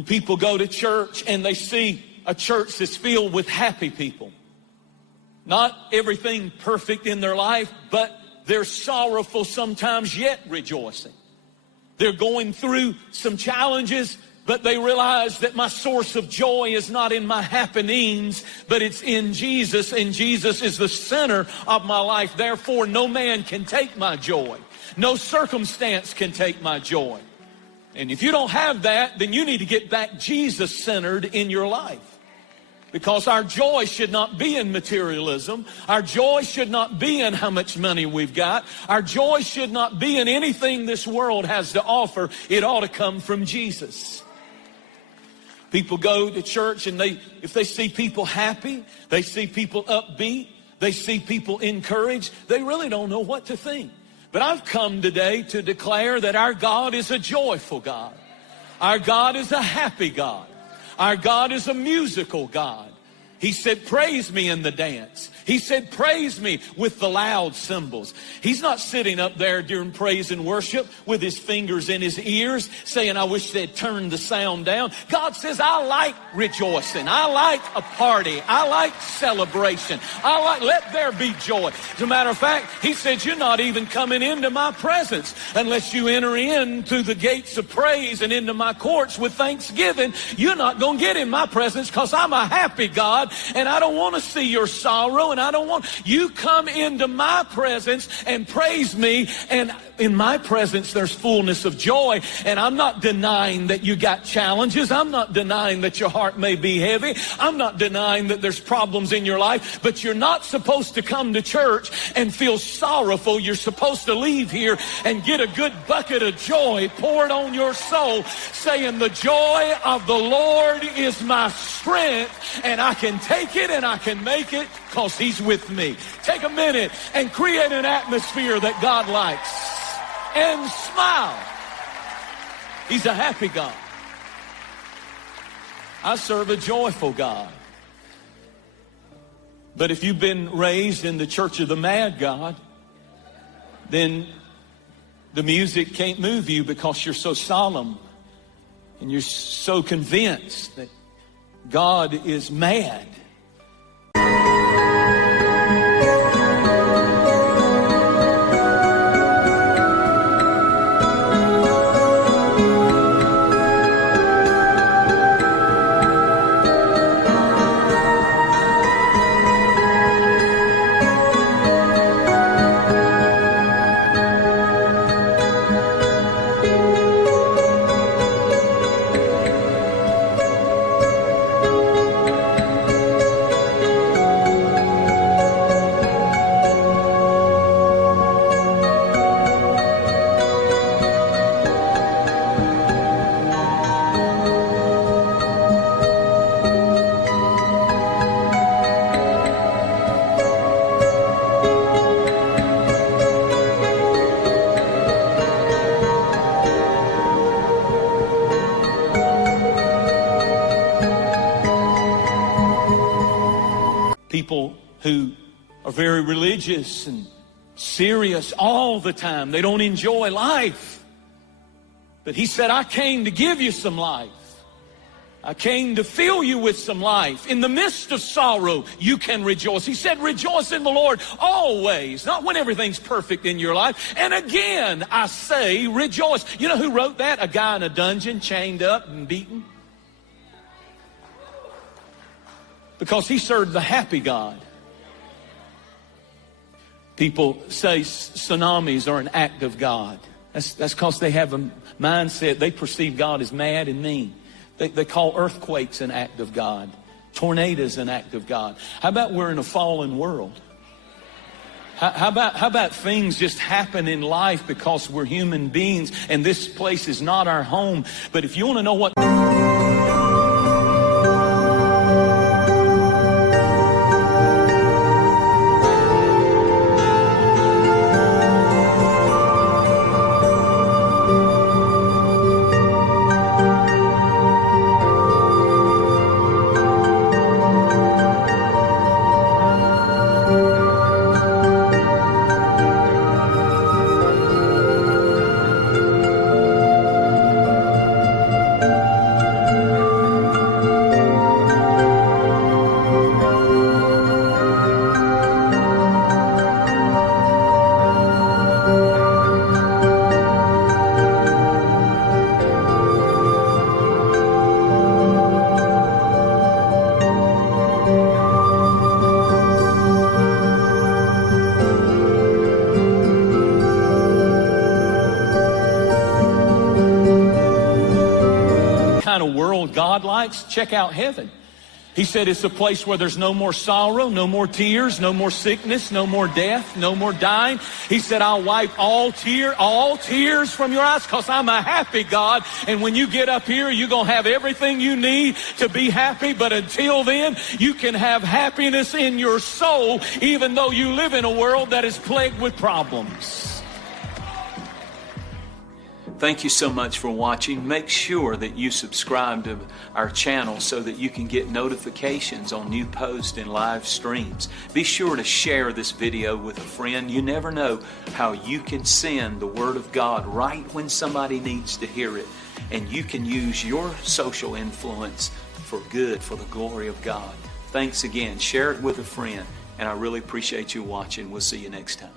When people go to church and they see a church that's filled with happy people, not everything perfect in their life, but they're sorrowful sometimes yet rejoicing. They're going through some challenges, but they realize that my source of joy is not in my happenings, but it's in Jesus, and Jesus is the center of my life. Therefore, no man can take my joy. No circumstance can take my joy. And if you don't have that, then you need to get back Jesus-centered in your life. Because our joy should not be in materialism. Our joy should not be in how much money we've got. Our joy should not be in anything this world has to offer. It ought to come from Jesus. People go to church and if they see people happy, they see people upbeat, they see people encouraged, they really don't know what to think. But I've come today to declare that our God is a joyful God. Our God is a happy God. Our God is a musical God. He said, praise me in the dance. He said, praise me with the loud cymbals. He's not sitting up there during praise and worship with his fingers in his ears saying, I wish they'd turn the sound down. God says, I like rejoicing. I like a party. I like celebration. Let there be joy. As a matter of fact, he said, you're not even coming into my presence unless you enter in through the gates of praise and into my courts with thanksgiving. You're not going to get in my presence because I'm a happy God. And I don't want to see your sorrow, and I don't want you come into my presence and praise me. And in my presence, there's fullness of joy. And I'm not denying that you got challenges. I'm not denying that your heart may be heavy. I'm not denying that there's problems in your life. But you're not supposed to come to church and feel sorrowful. You're supposed to leave here and get a good bucket of joy poured on your soul, saying, the joy of the Lord is my strength, and I can take it and I can make it because he's with me. Take a minute and create an atmosphere that God likes and smile. He's a happy God. I serve a joyful God. But if you've been raised in the church of the mad God, then the music can't move you because you're so solemn and you're so convinced that God is mad. People who are very religious and serious all the time, they don't enjoy life. But he said, I came to give you some life. I came to fill you with some life. In the midst of sorrow, you can rejoice. He said, rejoice in the Lord always, not when everything's perfect in your life. And again, I say, rejoice. You know who wrote that? A guy in a dungeon, chained up and beaten. Because he served the happy God. People say tsunamis are an act of God. That's because they have a mindset. They perceive God as mad and mean. They call earthquakes an act of God. Tornadoes an act of God. How about we're in a fallen world? How about things just happen in life because we're human beings and this place is not our home? But if you want to know what... God likes, check out heaven. He said it's a place where there's no more sorrow, no more tears, no more sickness, no more death, no more dying. He said, I'll wipe all tears from your eyes, because I'm a happy God. And when you get up here, you're going to have everything you need to be happy. But until then, you can have happiness in your soul, even though you live in a world that is plagued with problems. Thank you so much for watching. Make sure that you subscribe to our channel so that you can get notifications on new posts and live streams. Be sure to share this video with a friend. You never know how you can send the Word of God right when somebody needs to hear it. And you can use your social influence for good, for the glory of God. Thanks again. Share it with a friend. And I really appreciate you watching. We'll see you next time.